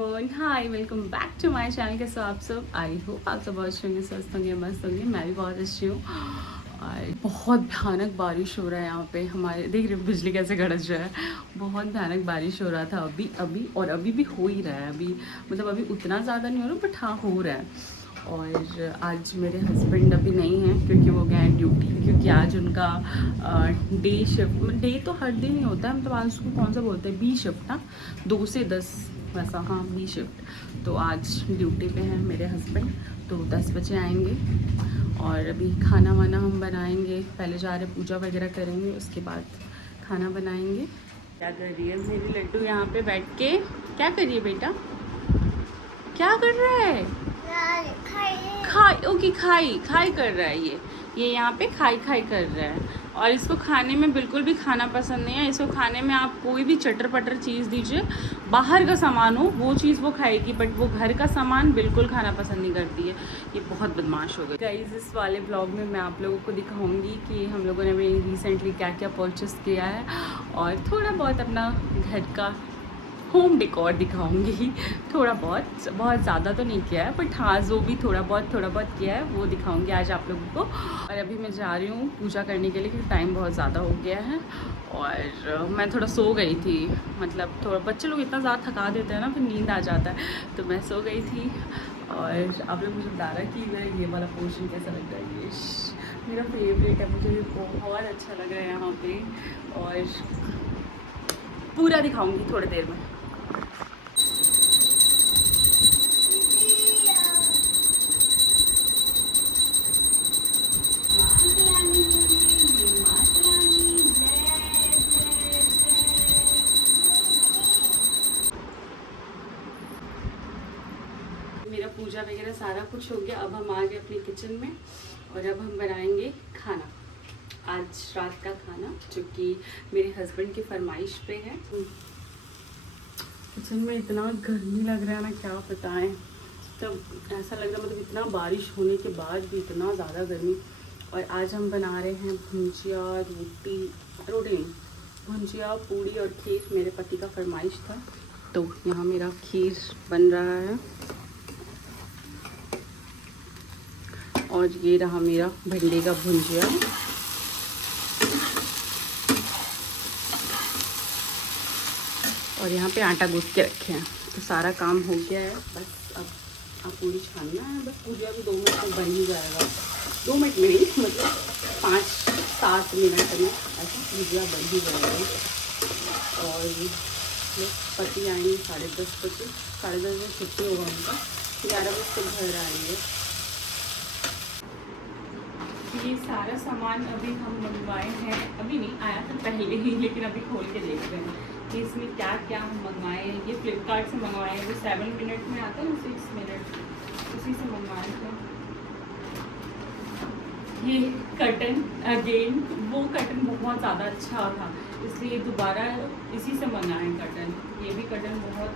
Everyone, hi, welcome back to my channel. कैसे आप सब? आई होप आप सब बहुत अच्छे होंगे, स्वस्थ होंगे, मस्त होंगे। मैं भी बहुत अच्छी हूँ। और बहुत भयानक बारिश हो रहा है यहाँ पे हमारे। देख रहे हो बिजली कैसे गरज रहा है। बहुत भयानक बारिश हो रहा था अभी अभी, और अभी भी हो ही रहा है। अभी मतलब अभी उतना ज़्यादा नहीं हो रहा, बट हाँ हो रहा है। और आज मेरे हस्बैंड अभी नहीं हैं क्योंकि वो गए हैं ड्यूटी, क्योंकि आज उनका डे शिफ्ट। डे तो हर दिन ही होता है, मतलब आज उसको कौन सा बोलते हैं, बी शिफ्ट ना, 2 से 10 वैसा, हाँ बी शिफ्ट। तो आज ड्यूटी पे हैं मेरे हस्बैंड, तो 10 बजे आएंगे। और अभी खाना वाना हम बनाएंगे। पहले जा रहे पूजा वगैरह करेंगे, उसके बाद खाना बनाएंगे। क्या कर रही है मेरी लड्डू यहाँ पे बैठ के? क्या कर रही है बेटा? क्या कर रहा है? खाई, ओके, खाई खाई कर रहा है ये यहाँ पे खाई खाई कर रहा है। और इसको खाने में बिल्कुल भी खाना पसंद नहीं है। इसको खाने में आप कोई भी चटर पटर चीज़ दीजिए, बाहर का सामान हो वो चीज़ वो खाएगी, बट वो घर का सामान बिल्कुल खाना पसंद नहीं करती है। ये बहुत बदमाश हो गई। गाइस, इस वाले ब्लॉग में मैं आप लोगों को दिखाऊंगी कि हम लोगों ने अभी रिसेंटली क्या क्या परचेस किया है, और थोड़ा बहुत अपना घर का होम डेकोर दिखाऊंगी। थोड़ा बहुत, बहुत ज़्यादा तो नहीं किया है, बट हाँ जो भी थोड़ा बहुत किया है वो दिखाऊंगी आज आप लोगों को। और अभी मैं जा रही हूँ पूजा करने के लिए, क्योंकि टाइम बहुत ज़्यादा हो गया है। और मैं थोड़ा सो गई थी, मतलब थोड़ा बच्चे लोग इतना ज़्यादा थका देते हैं ना, फिर नींद आ जाता है, तो मैं सो गई थी। और आप लोग मुझे बता रहा कि मेरा ये वाला पोर्शन कैसा लग रहा है। ये मेरा फेवरेट है, मुझे भी बहुत अच्छा लग रहा है यहाँ पे। और पूरा दिखाऊंगी थोड़ी देर में। मेरा पूजा वगैरह सारा कुछ हो गया। अब हम आ गए अपने किचन में, और अब हम बनाएंगे खाना। आज रात का खाना, जो कि मेरे हस्बैंड की फरमाइश पे है। किचन में इतना गर्मी लग रहा है ना, क्या बताएं। तब ऐसा लग रहा, मतलब इतना बारिश होने के बाद भी इतना ज़्यादा गर्मी। और आज हम बना रहे हैं भुंजिया, रोटी नहीं, भुंजिया, पूड़ी और खीर। मेरे पति का फरमाइश था, तो यहाँ मेरा खीर बन रहा है। और ये रहा मेरा भिंडी का भुंजिया। और यहाँ पे आटा गूँथ के रखे हैं, तो सारा काम हो गया है। बस अब पूरी छानना है। बस भुंजिया भी 2 मिनट में बन ही जाएगा। 2 मिनट में नहीं, मतलब 5-7 मिनट में ऐसा भुंजिया बन ही जाएगा। और पति आएंगे 10:30 बजे। 10:30 बजे छुट्टी होगा उनका, 11 बजे तक घर आएंगे। ये सारा सामान अभी हम मंगवाए हैं, अभी नहीं आया था पहले ही, लेकिन अभी खोल के देख रहे हैं कि इसमें क्या क्या हम मंगवाए हैं। ये फ्लिपकार्ट से मंगवाए हैं, वो 7 मिनट में आता है ना, 6 मिनट, उसी से मंगवाए थे। ये कर्टन अगेन, वो कर्टन बहुत ज़्यादा अच्छा था, इसलिए दोबारा इसी से मंगाए कर्टन। ये भी कर्टन बहुत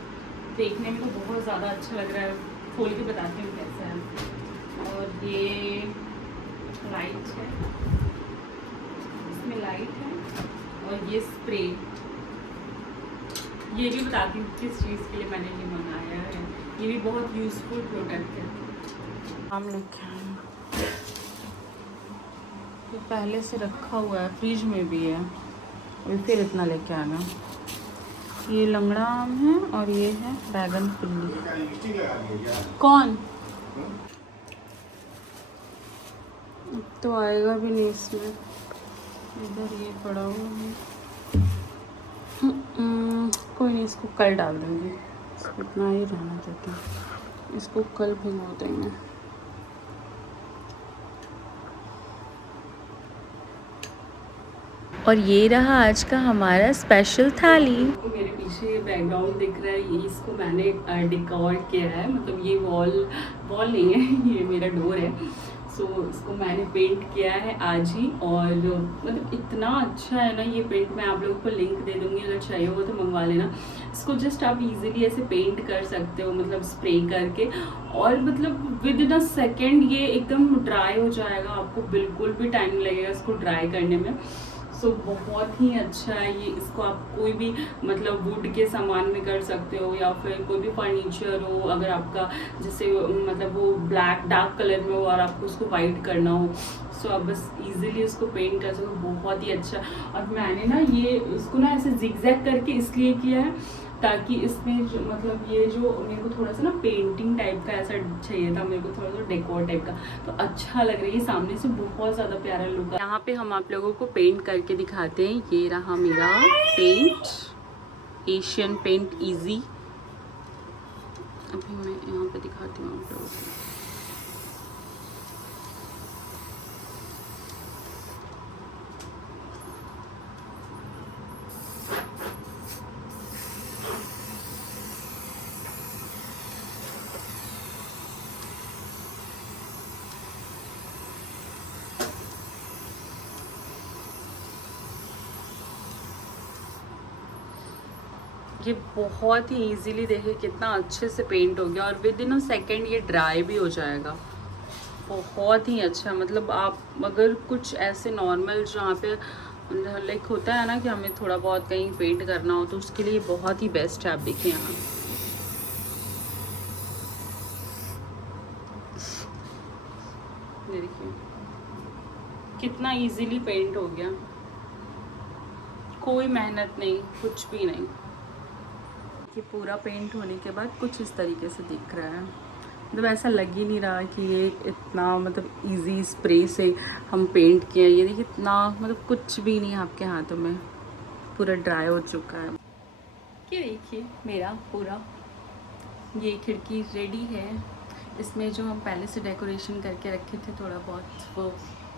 देखने में तो बहुत ज़्यादा अच्छा लग रहा है। खोल के बताती हूँ कैसा है। और ये लाइट है, इसमें लाइट है। और ये स्प्रे, ये भी बताती हूँ किस चीज़ के लिए मैंने ये मंगाया है। ये भी बहुत यूज़फुल प्रोडक्ट है। हम लिखे हैं, ये पहले से रखा हुआ है, फ्रिज में भी है, और फिर इतना लेके आना। ये लंगड़ा आम है, और ये है बैगन पिल्ली। कौन तो आएगा भी नहीं इसमें, इधर ये पड़ा हुआ है। कोई नहीं, इसको कल डाल देंगे, इसको इतना ही रहना देते हैं, इसको कल भिगो देंगे। और ये रहा आज का हमारा स्पेशल थाली। मेरे पीछे बैकग्राउंड दिख रहा है, ये इसको मैंने डेकोर किया है, मतलब ये वॉल नहीं है, ये मेरा डोर है। सो इसको मैंने पेंट किया है आज ही। और मतलब इतना अच्छा है ना ये पेंट, मैं आप लोगों को लिंक दे दूँगी, अगर चाहिए हो तो मंगवा लेना। इसको जस्ट आप इजीली ऐसे पेंट कर सकते हो, मतलब स्प्रे करके, और मतलब विद इन अ सेकेंड ये एकदम ड्राई हो जाएगा। आपको बिल्कुल भी टाइम लगेगा इसको ड्राई करने में। सो बहुत ही अच्छा है ये। इसको आप कोई भी मतलब वुड के सामान में कर सकते हो या फिर कोई भी फर्नीचर हो, अगर आपका जैसे मतलब वो ब्लैक डार्क कलर में हो और आपको उसको वाइट करना हो, सो आप बस इजीली उसको पेंट कर सकते हो। बहुत ही अच्छा। और मैंने ना ये उसको ना ऐसे जिगजैग करके इसलिए किया है ताकि इसमें जो मतलब ये जो मेरे को थोड़ा सा ना पेंटिंग टाइप का ऐसा चाहिए था, मेरे को थोड़ा सा डेकोर टाइप का, तो अच्छा लग रहा है। ये सामने से बहुत ज़्यादा प्यारा लुक है। यहाँ पे हम आप लोगों को पेंट करके दिखाते हैं। ये रहा मेरा पेंट, एशियन पेंट इजी। अभी मैं यहाँ पे दिखाती हूँ आप लोगों को। ये बहुत ही इजीली देखिए कितना अच्छे से पेंट हो गया और विद इन अ सेकेंड ये ड्राई भी हो जाएगा। बहुत ही अच्छा। मतलब आप अगर कुछ ऐसे नॉर्मल जहाँ पे लाइक होता है ना कि हमें थोड़ा बहुत कहीं पेंट करना हो, तो उसके लिए बहुत ही बेस्ट है। आप देखिए यहाँ देखिए कितना इजीली पेंट हो गया, कोई मेहनत नहीं, कुछ भी नहीं। कि पूरा पेंट होने के बाद कुछ इस तरीके से दिख रहा है। मतलब ऐसा लग ही नहीं रहा कि ये इतना मतलब इजी स्प्रे से हम पेंट किया। ये देखिए इतना मतलब कुछ भी नहीं है आपके हाथों में, पूरा ड्राई हो चुका है। ये देखिए मेरा पूरा ये खिड़की रेडी है। इसमें जो हम पहले से डेकोरेशन करके रखे थे थोड़ा बहुत, वो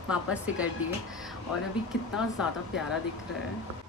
वापस से कर दिए और अभी कितना ज़्यादा प्यारा दिख रहा है।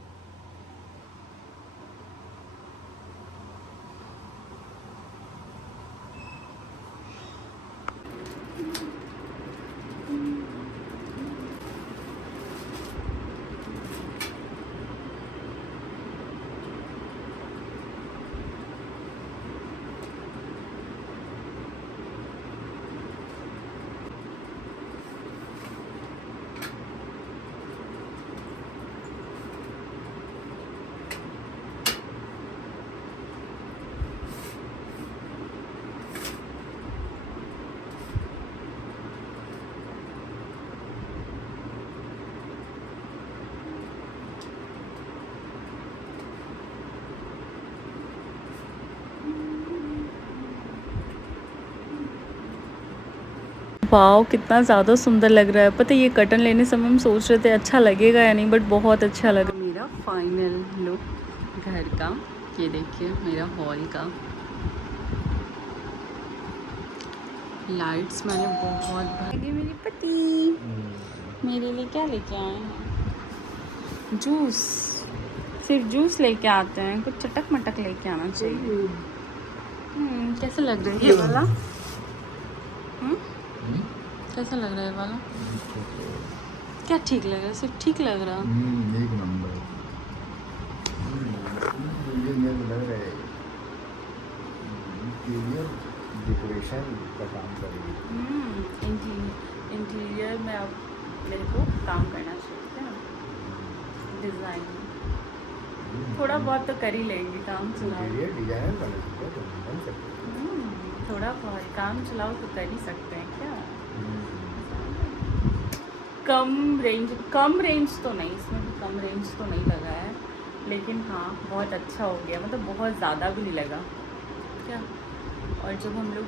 वाओ कितना ज़्यादा सुंदर लग रहा है। पता है ये कर्टन लेने समय हम सोच रहे थे अच्छा लगेगा या नहीं, बट बहुत अच्छा लगा। मेरा फाइनल लुक घर का ये देखिए, मेरा हॉल का लाइट्स मैंने बहुत भागे। मेरी पति मेरे लिए क्या लेके आए हैं? जूस। सिर्फ जूस लेके आते हैं, कुछ चटक मटक लेके आना चाहिए। कैसा लग रहा है ये वाला? कैसा लग रहा है वाला? क्या ठीक लग रहा है? सिर्फ ठीक लग रहा? एक नंबर। ये मेरे लग रहा है इंटीरियर डेकोरेशन का काम करेगी। इंटीरियर में अब मेरे को काम करना चाहिए, डिज़ाइन थोड़ा बहुत तो कर ही लेंगे। काम चलाओ, डिजाइनर बन सकते हैं, थोड़ा बहुत काम चलाओ तो कर ही सकते हैं क्या? कम रेंज तो नहीं, इसमें भी कम रेंज तो नहीं लगा है, लेकिन हाँ बहुत अच्छा हो गया। मतलब बहुत ज़्यादा भी नहीं लगा क्या। और जब हम लोग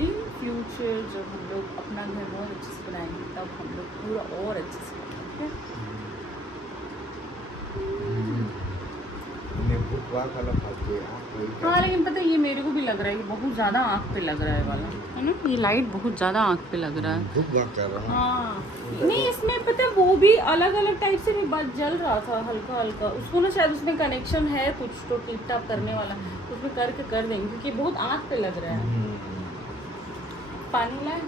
इन फ्यूचर जब हम लोग अपना घर बहुत अच्छे से बनाएंगे तब हम लोग पूरा और अच्छे से बनाएंगे। हाँ लेकिन पता है ये मेरे को भी लग रहा है, ये बहुत ज़्यादा आँख पे लग रहा है वाला, है ना? ये लाइट बहुत ज़्यादा आँख पे लग रहा है। हाँ नहीं इसमें पता है वो भी अलग अलग टाइप से भी बस जल रहा था हल्का हल्का। उसको ना शायद उसमें कनेक्शन है कुछ तो टिप टाप करने वाला, उसमें करके कर देंगे क्योंकि बहुत आँख पे लग रहा है। पानी लाए